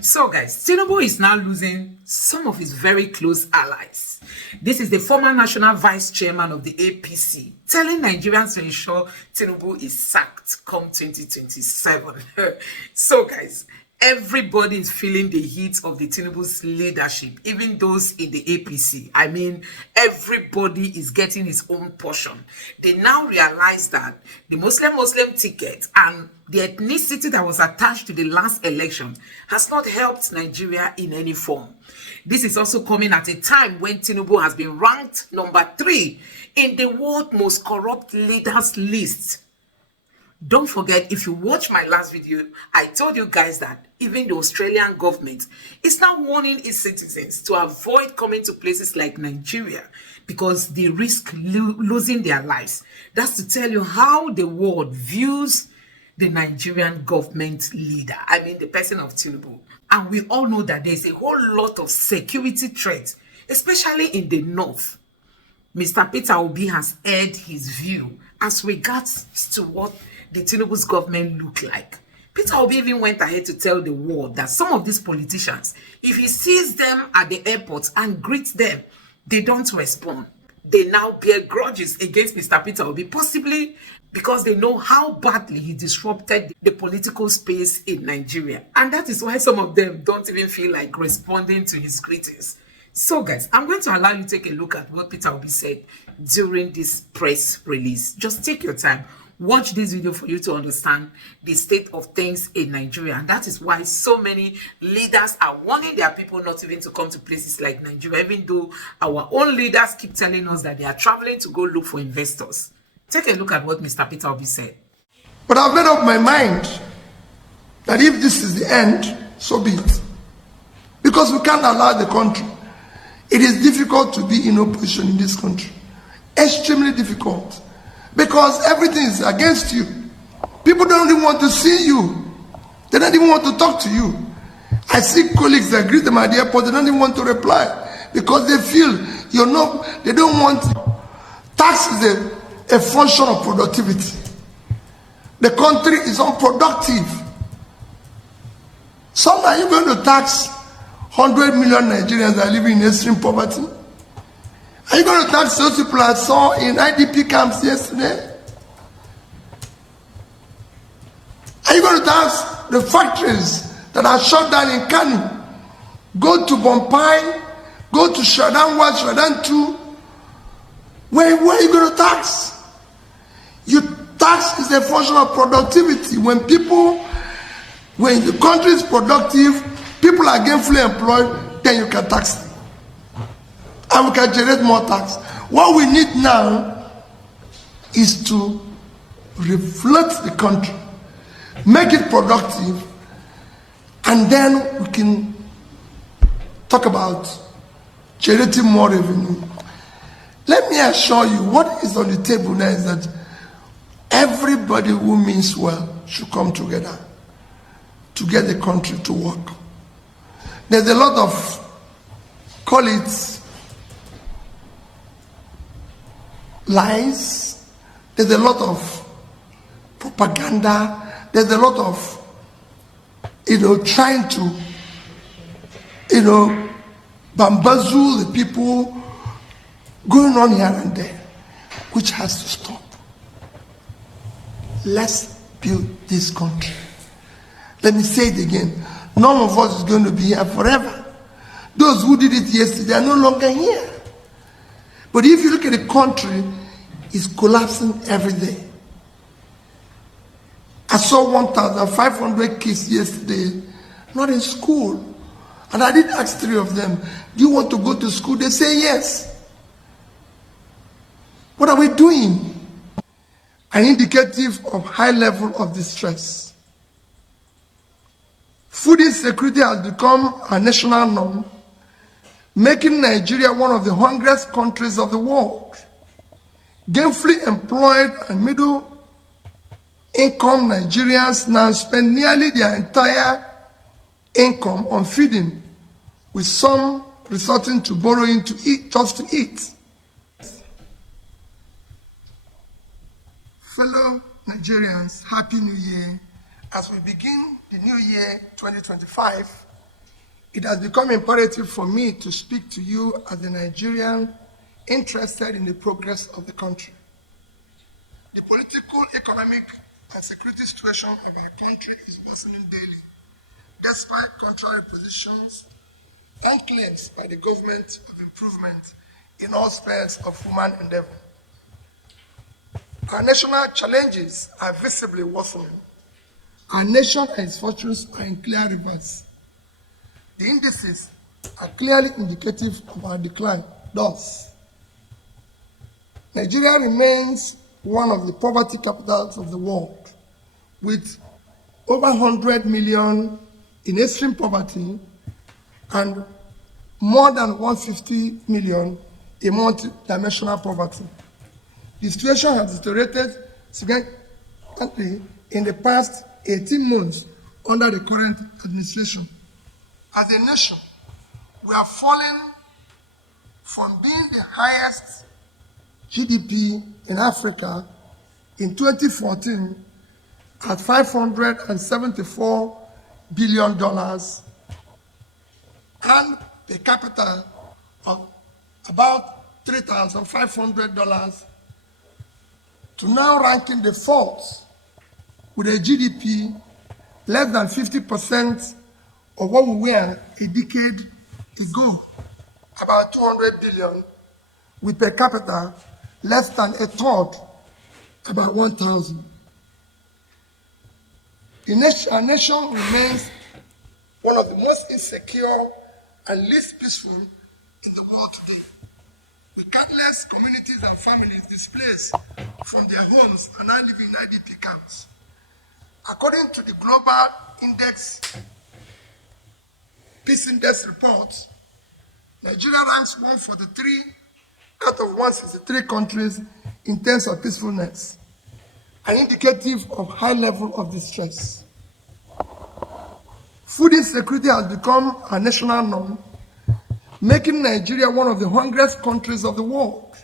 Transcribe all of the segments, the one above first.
So guys, Tinubu is now losing some of his very close allies. This is the former national vice chairman of the APC telling Nigerians to ensure Tinubu is sacked come 2027. So guys, everybody is feeling the heat of the Tinubu's leadership, even those in the APC. I mean, everybody is getting his own portion. They now realize that the Muslim ticket and the ethnicity that was attached to the last election has not helped Nigeria in any form. This is also coming at a time when Tinubu has been ranked number 3 in the world most corrupt leaders list. Don't forget, if you watch my last video, I told you guys that even the Australian government is now warning its citizens to avoid coming to places like Nigeria because they risk losing their lives. That's to tell you how the world views the Nigerian government leader, I mean the person of Tinubu. And we all know that there's a whole lot of security threats, especially in the north. Mr. Peter Obi has aired his view as regards to what the Tinubu's government look like. Peter Obi even went ahead to tell the world that some of these politicians, if he sees them at the airport and greets them, they don't respond. They now bear grudges against Mr. Peter Obi, possibly because they know how badly he disrupted the political space in Nigeria. And that is why some of them don't even feel like responding to his greetings. So guys, I'm going to allow you to take a look at what Peter Obi said during this press release. Just take your time. Watch this video for you to understand the state of things in Nigeria. And that is why so many leaders are warning their people not even to come to places like Nigeria, even though our own leaders keep telling us that they are traveling to go look for investors. Take a look at what Mr. Peter Obi said. But I've made up my mind that if this is the end, so be it. Because we can't allow the country. It is difficult to be in opposition in this country. Extremely difficult. Because everything is against you. People don't even want to see you. They don't even want to talk to you. I see colleagues that greet them at the airport, they don't even want to reply. Because they feel they don't want. Tax is a function of productivity. The country is unproductive. So are you going to tax 100 million Nigerians that are living in extreme poverty? Are you going to tax those people I saw in IDP camps yesterday? Are you going to tax the factories that are shut down in Kano? Go to Bompai, go to Shradan 1, Shradan 2. Where are you going to tax? Tax is a function of productivity. When the country is productive, people are gainfully employed, then you can tax them. And we can generate more tax. What we need now is to reflect the country, make it productive, and then we can talk about generating more revenue. Let me assure you, what is on the table now is that everybody who means well should come together to get the country to work. There's a lot of, call it, lies. There's a lot of propaganda. There's a lot of, trying to, bamboozle the people going on here and there, which has to stop. Let's build this country. Let me say it again. None of us is going to be here forever. Those who did it yesterday are no longer here. But if you look at the country, it's collapsing every day. I saw 1,500 kids yesterday, not in school. And I did ask 3 of them, do you want to go to school? They say yes. What are we doing? An indicative of high level of distress. Food insecurity has become a national norm, making Nigeria one of the hungriest countries of the world. Gainfully employed and middle income Nigerians now spend nearly their entire income on feeding, with some resorting to borrowing to eat, just to eat. Fellow Nigerians, Happy New Year. As we begin the new year 2025, it has become imperative for me to speak to you as a Nigerian interested in the progress of the country. The political, economic, and security situation of our country is worsening daily, despite contrary positions and claims by the government of improvement in all spheres of human endeavor. Our national challenges are visibly worsening. Our nation and its fortunes are in clear reverse. The indices are clearly indicative of our decline. Thus, Nigeria remains one of the poverty capitals of the world, with over 100 million in extreme poverty and more than 150 million in multi-dimensional poverty. The situation has deteriorated significantly in the past 18 months under the current administration. As a nation, we have fallen from being the highest GDP in Africa in 2014 at $574 billion and per capita of about $3,500 to now ranking the fourth with a GDP less than 50% of what we were a decade ago, about 200 billion, with per capita less than a third, about 1,000. Our nation remains one of the most insecure and least peaceful in the world today, with countless communities and families displaced from their homes and now living in IDP camps. According to the Global Peace Index report, Nigeria ranks 143 out of 163 countries in terms of peacefulness, an indicative of high level of distress. Food insecurity has become a national norm, making Nigeria one of the hungriest countries of the world.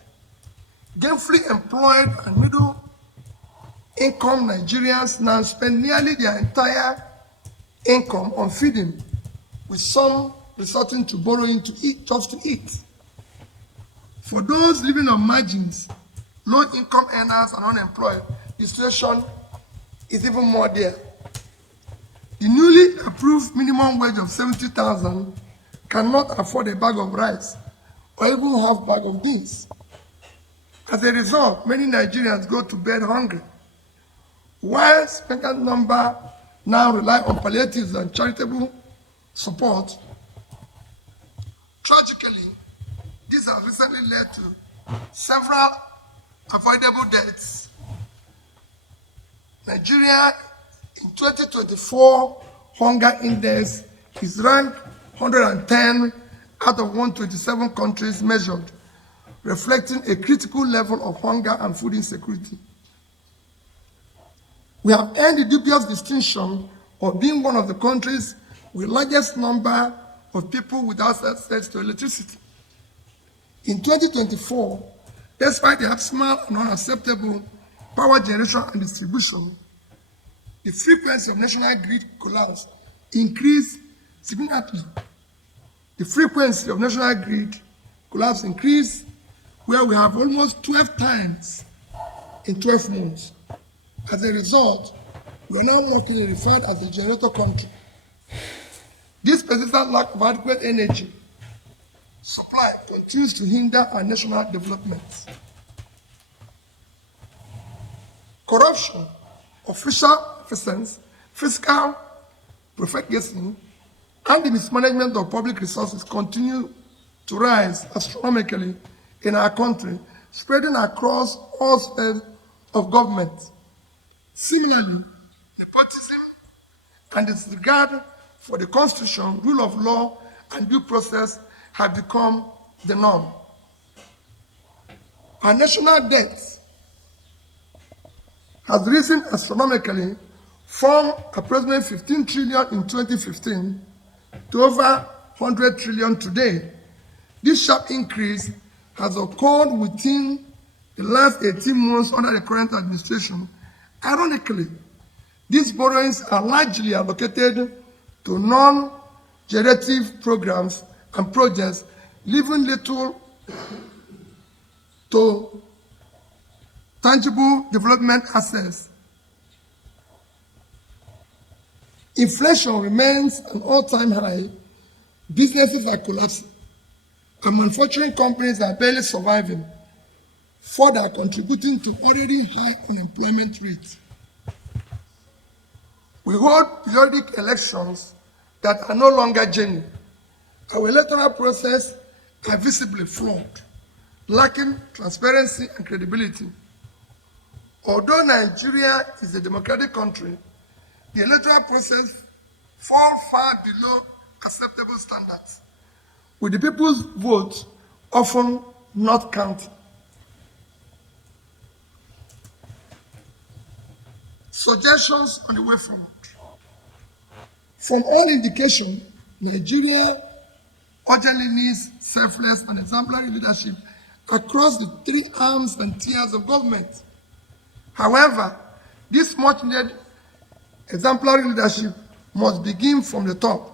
Gainfully employed and middle-income Nigerians now spend nearly their entire income on feeding, with some resorting to borrowing to eat, just to eat. For those living on margins, low-income earners and unemployed, the situation is even more dire. The newly approved minimum wage of 70,000 cannot afford a bag of rice or even half a bag of beans. As a result, many Nigerians go to bed hungry, while a significant number now rely on palliatives and charitable support. Tragically, this has recently led to several avoidable deaths. Nigeria in 2024 hunger index is ranked 110 out of 127 countries measured, reflecting a critical level of hunger and food insecurity. We have earned the dubious distinction of being one of the countries with the largest number of people without access to electricity. In 2024, despite the abysmal and unacceptable power generation and distribution, the frequency of national grid collapse increased significantly. The frequency of national grid collapse increased, where we have almost 12 times in 12 months. As a result, we are now working in referred as a generator country. This persistent lack of adequate energy supply continues to hinder our national development. Corruption, official efficiency, fiscal profligacy, and the mismanagement of public resources continue to rise astronomically in our country, spreading across all spheres of government. Similarly, nepotism and disregard for the Constitution, rule of law, and due process have become the norm. Our national debt has risen astronomically from approximately 15 trillion in 2015 to over 100 trillion today. This sharp increase has occurred within the last 18 months under the current administration. Ironically, these borrowings are largely allocated to generative programs and projects, leaving little to tangible development assets. Inflation remains an all-time high. Businesses are collapsing, and manufacturing companies are barely surviving, further contributing to already high unemployment rates. We hold periodic elections that are no longer genuine. Our electoral process are visibly flawed, lacking transparency and credibility. Although Nigeria is a democratic country, the electoral process falls far below acceptable standards, with the people's vote often not counted. Suggestions on the way forward. From all indication, Nigeria urgently needs selfless and exemplary leadership across the three arms and tiers of government. However, this much-needed exemplary leadership must begin from the top.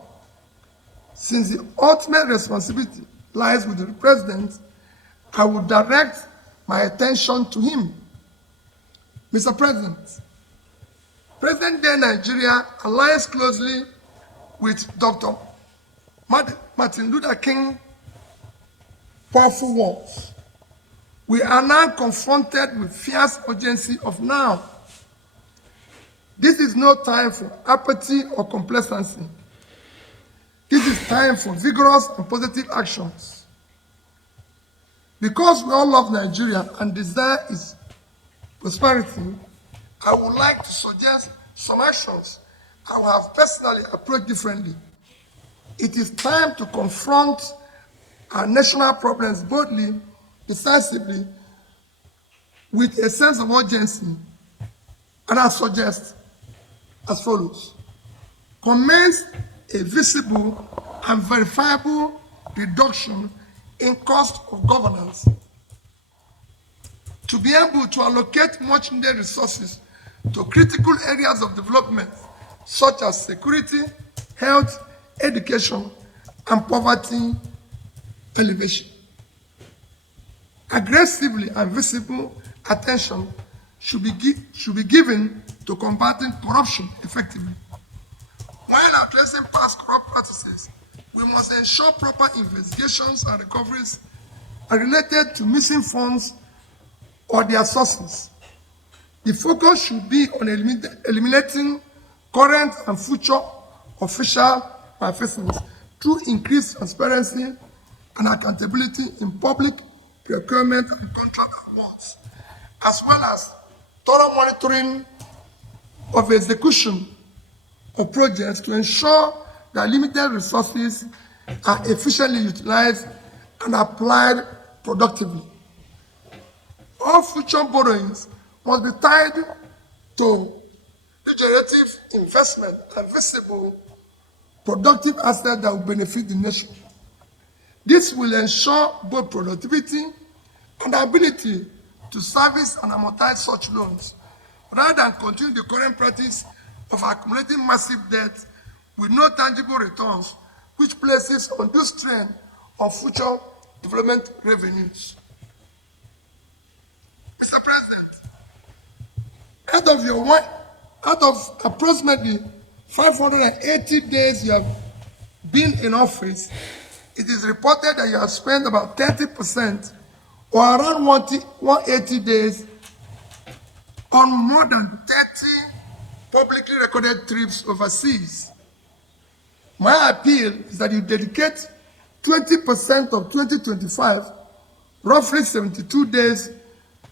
Since the ultimate responsibility lies with the president, I will direct my attention to him. Mr. President, present-day Nigeria aligns closely with Dr. Martin Luther King's powerful words. We are now confronted with fierce urgency of now. This is no time for apathy or complacency. This is time for vigorous and positive actions. Because we all love Nigeria and desire its prosperity, I would like to suggest some actions I will have personally approached differently. It is time to confront our national problems boldly, decisively, with a sense of urgency. And I suggest as follows: commence a visible and verifiable reduction in cost of governance to be able to allocate much needed resources to critical areas of development such as security, health, education, and poverty alleviation. Aggressively and visible attention should be given to combating corruption effectively. While addressing past corrupt practices, we must ensure proper investigations and recoveries are related to missing funds or their sources. The focus should be on eliminating current and future official malfeasance through increased transparency and accountability in public procurement and contract awards, as well as thorough monitoring of execution of projects to ensure that limited resources are efficiently utilized and applied productively. All future borrowings must be tied to regenerative investment and visible productive assets that will benefit the nation. This will ensure both productivity and the ability to service and amortize such loans, rather than continue the current practice of accumulating massive debt with no tangible returns, which places undue strain on future development revenues. Mr. President, out of approximately 580 days you have been in office, it is reported that you have spent about 30% or around 180 days on more than 30 publicly recorded trips overseas. My appeal is that you dedicate 20% of 2025, roughly 72 days,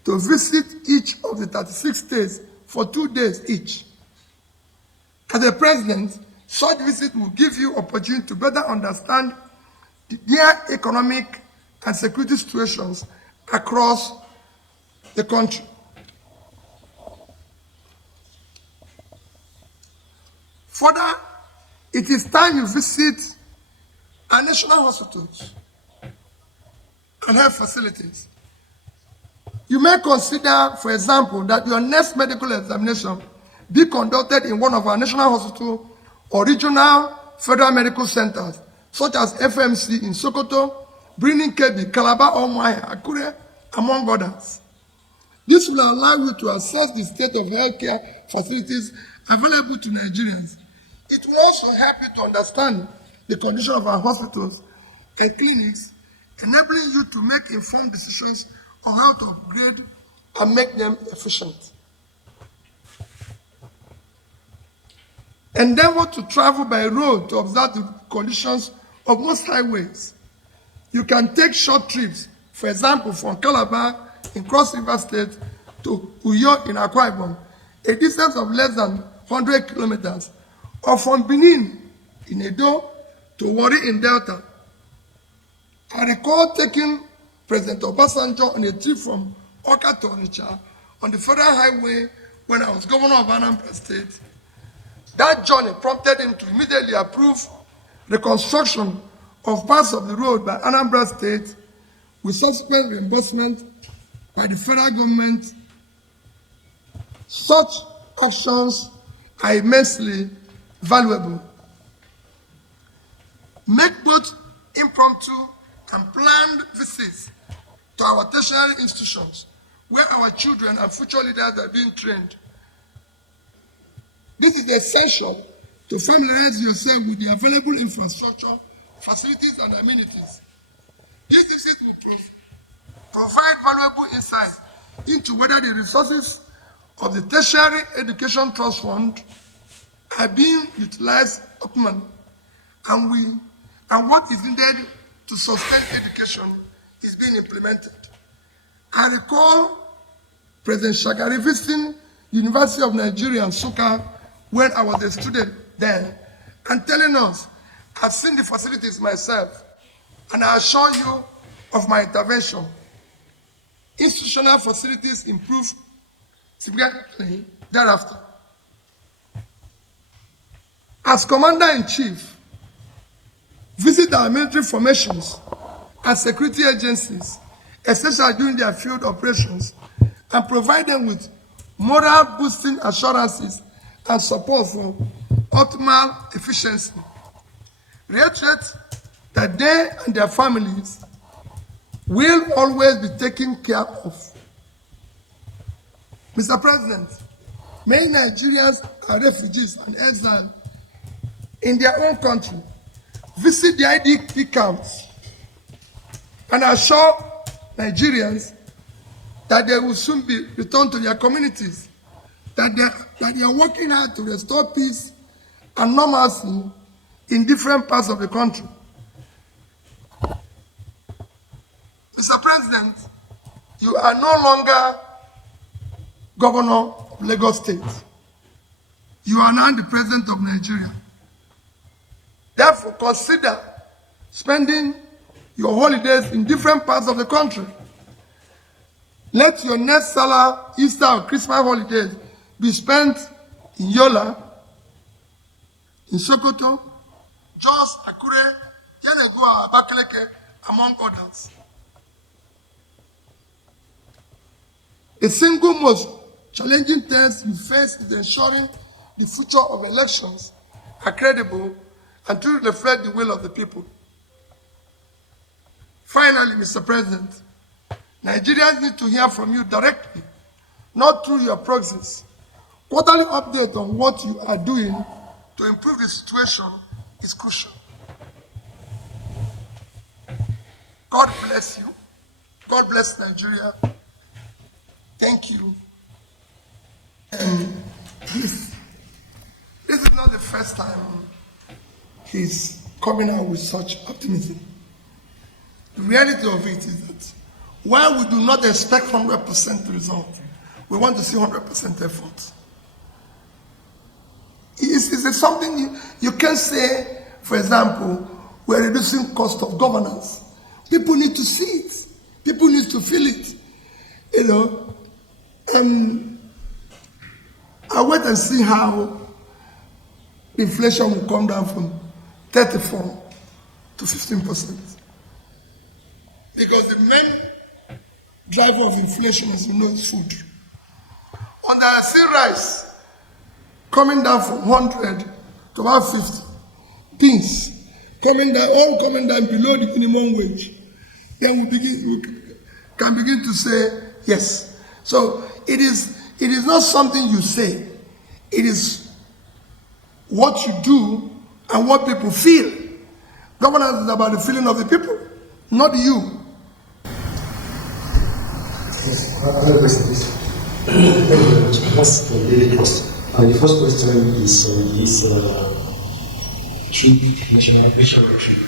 to visit each of the 36 states for 2 days each. As a president, such visit will give you opportunity to better understand their economic and security situations across the country. Further, it is time you visit our national hospitals and health facilities. You may consider, for example, that your next medical examination be conducted in one of our national hospitals or regional federal medical centers, such as FMC in Sokoto, Birnin Kebbi, Calabar, Umuahia, Akure, among others. This will allow you to assess the state of healthcare facilities available to Nigerians. It will also help you to understand the condition of our hospitals and clinics, enabling you to make informed decisions on how to upgrade and make them efficient. Endeavor to travel by road to observe the conditions of most highways. You can take short trips, for example, from Calabar in Cross River State to Uyo in Akwa Ibom, a distance of less than 100 kilometers, or from Benin in Edo to Warri in Delta. I recall taking President Obasanjo on a trip from Awka to Onitsha on the federal highway when I was governor of Anambra State. That journey prompted him to immediately approve the construction of parts of the road by Anambra State with subsequent reimbursement by the federal government. Such actions are immensely valuable. Make both impromptu and planned visits to our tertiary institutions where our children and future leaders are being trained. This is essential to familiarize yourself with the available infrastructure, facilities, and amenities. These visits will provide valuable insight into whether the resources of the Tertiary Education Trust Fund are being utilized optimally, and what is needed to sustain education is being implemented. I recall President Shagari visiting University of Nigeria, Nsukka, when I was a student then, and telling us, I've seen the facilities myself, and I assure you of my intervention. Institutional facilities improved significantly thereafter. As Commander-in-Chief, visit our military formations and security agencies, especially during their field operations, and provide them with moral-boosting assurances and support for optimal efficiency. Reiterate that they and their families will always be taken care of. Mr. President, many Nigerians are refugees and exiles in their own country. Visit the IDP camps and assure Nigerians that they will soon be returned to their communities, that they are working hard to restore peace and normalcy in different parts of the country. Mr. President, you are no longer governor of Lagos State. You are now the president of Nigeria. Therefore, consider spending your holidays in different parts of the country. Let your next Salah, Easter, or Christmas holidays be spent in Yola, in Sokoto, Jos, Akure, Yenagoa, Abakaleke, among others. The single most challenging test you face is ensuring the future of elections are credible and to reflect the will of the people. Finally, Mr. President, Nigerians need to hear from you directly, not through your proxies. Quarterly update on what you are doing to improve the situation is crucial. God bless you. God bless Nigeria. Thank you. This is not the first time he's coming out with such optimism. The reality of it is that while we do not expect 100% result, we want to see 100% effort. It's something you can say, for example, we're reducing cost of governance. People need to see it. People need to feel it. You know, I'll wait and see how inflation will come down from 34 to 15%. Because the main driver of inflation, as you know, is food. On the rice, coming down from 100 to about 50, things coming down, all coming down below the minimum wage, then we can begin to say yes. So it is not something you say, it is what you do and what people feel. Governance is about the feeling of the people, not you. Another question, please. That's the first question is on this trip, national trip.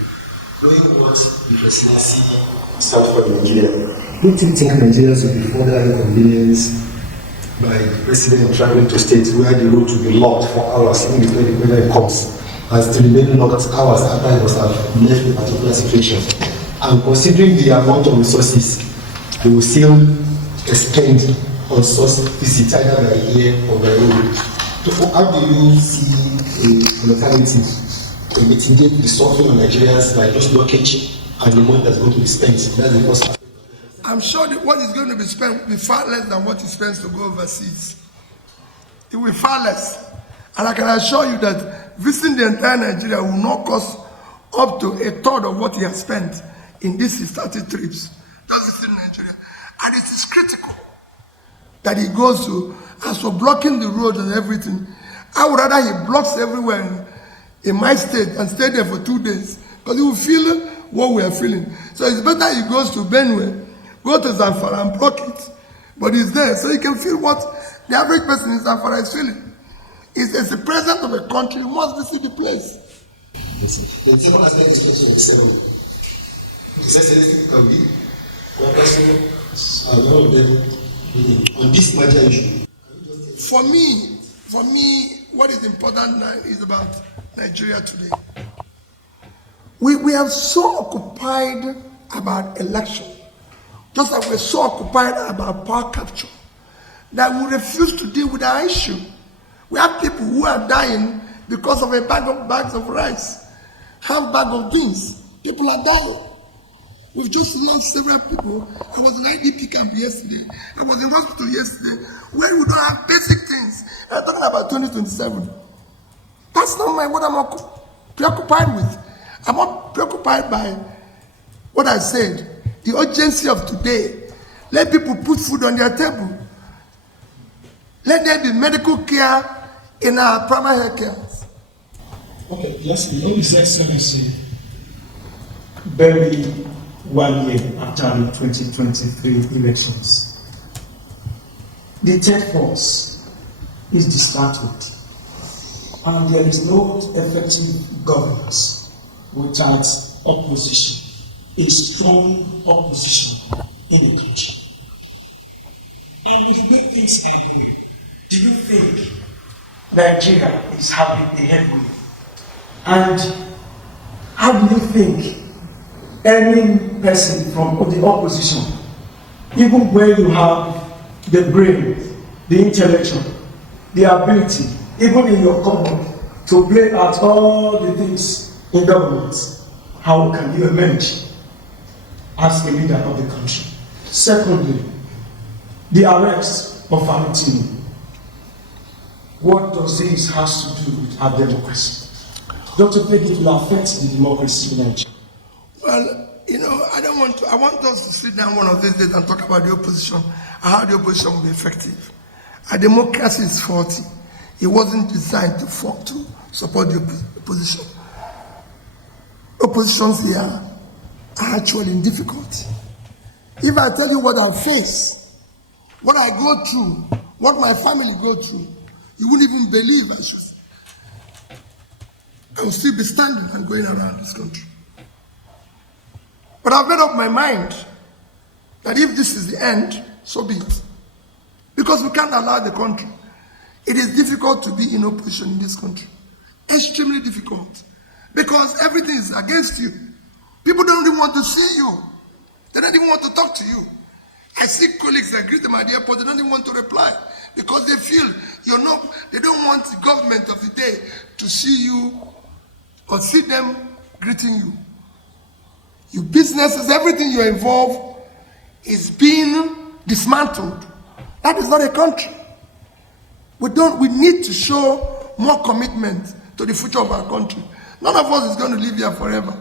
Knowing what the presidency start for Nigeria, don't you think Nigerians will be further inconvenienced by the president traveling to states where the road will be locked for hours even before the president comes, and still remain locked hours after he must have left a particular situation? And considering the amount of resources they will still expend on such visits either by air or by road, so how do you see an alternative to mitigate the suffering of Nigerians by just blockage and the money that's going to be spent? That's the first aspect. I'm sure that what is going to be spent will be far less than what he spends to go overseas. It will be far less. And I can assure you that visiting the entire Nigeria will not cost up to a third of what he has spent in these 30 trips, just visiting Nigeria. And it is critical that he goes to, as for blocking the road and everything, I would rather he blocks everywhere in my state and stay there for 2 days, because he will feel what we are feeling. So it's better he goes to Benue, go to Zamfara and block it, but he's there so he can feel what the average person in Zamfara is feeling. As the president of a country, you must visit the place. Yes, the second aspect is question of seven. The can be one person, one of them, on this major issue. For me, what is important now is about Nigeria today. We are so occupied about election, just like we're so occupied about power capture, that we refuse to deal with our issue. We have people who are dying because of a bags of rice, half bag of beans. People are dying. We've just lost several people. I was in IDP camp yesterday. I was in hospital yesterday, where we don't have basic things. I'm talking about 2027. That's not what I'm preoccupied with. I'm not preoccupied by what I said, the urgency of today. Let people put food on their table. Let there be medical care in our primary health care. Okay, yes, His Excellency, barely 1 year after the 2023 elections, the third force is dismantled, and there is no effective governance without opposition, a strong opposition in the country. And with the way things are going, do you think Nigeria is having a headwind? And how do you think any person from the opposition, even when you have the brain, the intellectual, the ability, even in your common, to play out all the things in government, how can you emerge as a leader of the country? Secondly, the arrest of Tinubu. What does this have to do with our democracy? Don't you think it will affect the democracy in Nigeria? Well, I want us to sit down one of these days and talk about the opposition and how the opposition will be effective. Our democracy is faulty. It wasn't designed to support the opposition. Oppositions here are actually in difficulty. If I tell you what I face, what I go through, what my family go through, you wouldn't even believe I will still be standing and going around this country. But I've made up my mind that if this is the end, so be it. Because we can't allow the country. It is difficult to be in opposition in this country. Extremely difficult. Because everything is against you. People don't even want to see you. They don't even want to talk to you. I see colleagues that greet them at the airport, they don't even want to reply. Because they feel they don't want the government of the day to see you or see them greeting you. Your businesses, everything you're involved is being dismantled. That is not a country. We need to show more commitment to the future of our country. None of us is going to live here forever.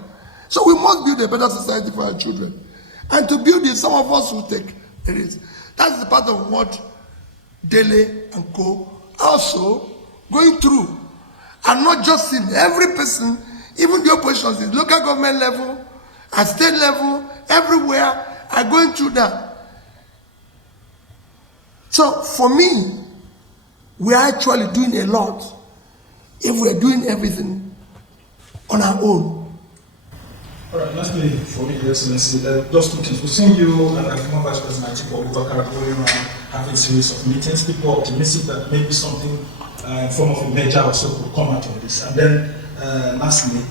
So we must build a better society for our children. And to build it, some of us will take the risk. That's the part of what Dele and Co. also going through. And not just in every person, even the oppositions in local government level, at state level, everywhere, are going through that. So for me, we are actually doing a lot if we're doing everything on our own. All right, lastly, for me, Your Excellency, just two things. We've seen you and the former Vice President Atiku going around having a series of meetings. People are optimistic that maybe something in form of a measure or so could come out of this. And then, lastly,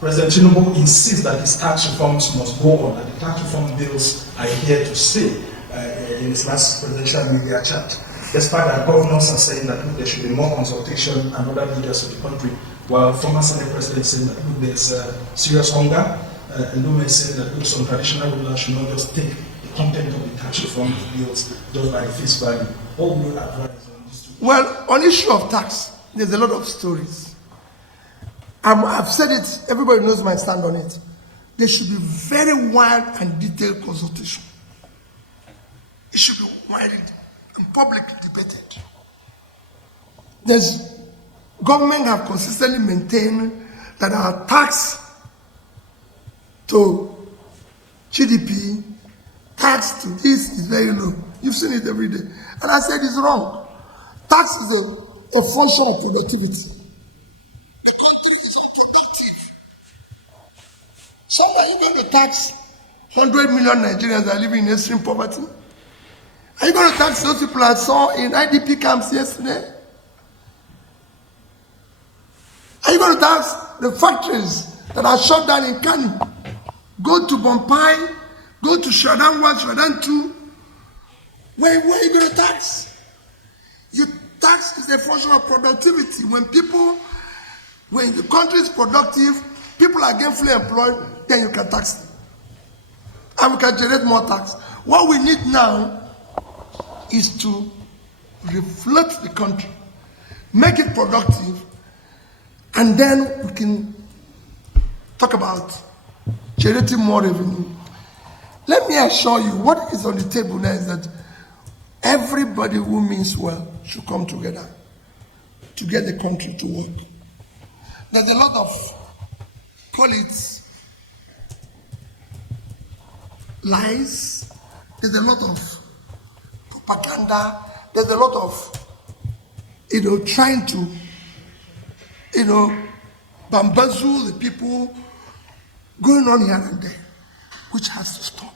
President Tinubu insists that his tax reforms must go on, and the tax reform bills are here to stay in his last presidential media chat. Despite that, governors are saying that there should be more consultation and other leaders of the country, while former Senate President is saying that there's serious hunger. And Lume is saying that some traditional rulers should not just take the content of the tax reform bills just by face value. What would you advise on these two? Well, on issue of tax, there's a lot of stories. I've said it, everybody knows my stand on it. There should be very wide and detailed consultation. It should be widely and publicly debated. Government have consistently maintained that our tax to GDP, tax to this is very low. You've seen it every day. And I said it's wrong. Tax is a function of productivity. The country is unproductive. Some are you going to tax 100 million Nigerians that are living in extreme poverty? Are you going to tax those people I saw in IDP camps yesterday? Are you going to tax the factories that are shut down in Kano? Go to Bompai, go to Shadan 1, Shadan 2. Where are you going to tax? You tax is a function of productivity. When the country is productive, people are gainfully employed, then you can tax them. And we can generate more tax. What we need now is to reflect the country, make it productive, and then we can talk about generating more revenue. Let me assure you, what is on the table now is that everybody who means well should come together to get the country to work. There's a lot of, call it, lies. There's a lot of propaganda. There's a lot of, trying to, bamboozle the people going on here and there, which has to stop.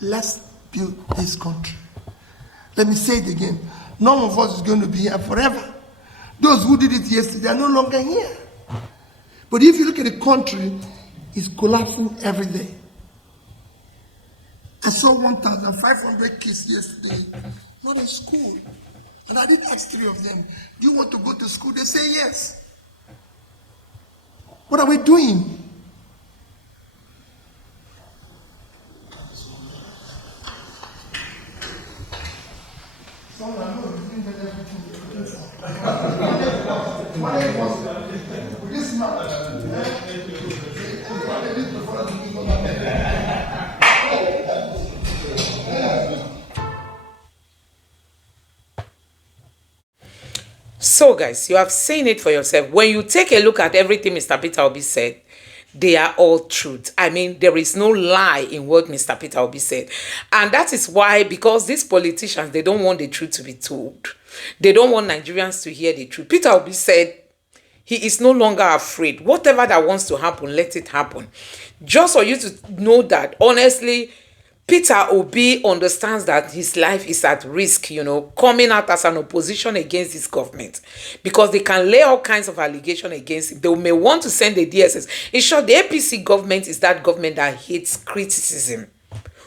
Let's build this country. Let me say it again. None of us is going to be here forever. Those who did it yesterday are no longer here. But if you look at the country, it's collapsing every day. I saw 1,500 kids yesterday, not in school. And I did ask 3 of them, do you want to go to school? They say yes. What are we doing? So guys, you have seen it for yourself. When you take a look at everything Mr. Peter Obi said, they are all truth. I mean, there is no lie in what Mr. Peter Obi said. And that is why, because these politicians, they don't want the truth to be told. They don't want Nigerians to hear the truth. Peter Obi said he is no longer afraid. Whatever that wants to happen, let it happen. Just for you to know that, honestly, Peter Obi understands that his life is at risk, coming out as an opposition against this government, because they can lay all kinds of allegations against him. They may want to send the DSS. In short, the APC government is that government that hates criticism,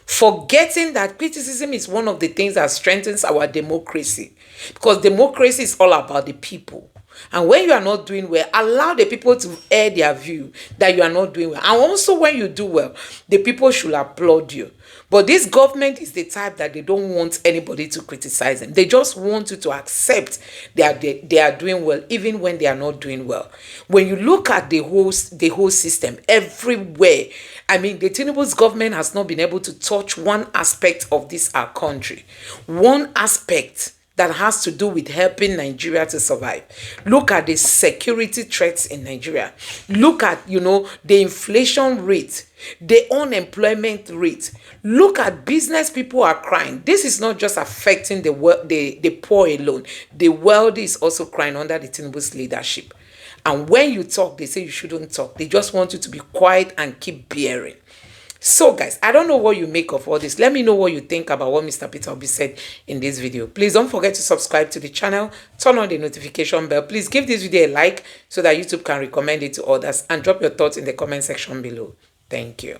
forgetting that criticism is one of the things that strengthens our democracy, because democracy is all about the people. And when you are not doing well, allow the people to air their view that you are not doing well. And also when you do well, the people should applaud you. But this government is the type that they don't want anybody to criticize them. They just want you to accept that they are doing well, even when they are not doing well. When you look at the whole system, everywhere, I mean, the Tinubu's government has not been able to touch one aspect of this our country. One aspect that has to do with helping Nigeria to survive. Look at the security threats in Nigeria. Look at, the inflation rate, the unemployment rate. Look at business people are crying. This is not just affecting the poor alone. The world is also crying under the Tinubu's leadership. And when you talk, they say you shouldn't talk. They just want you to be quiet and keep bearing. So guys, I don't know what you make of all this. Let me know what you think about what Mr. Peter Obi said in this video. Please don't forget to subscribe to the channel, turn on the notification bell. Please give this video a like so that YouTube can recommend it to others, and drop your thoughts in the comment section below. Thank you.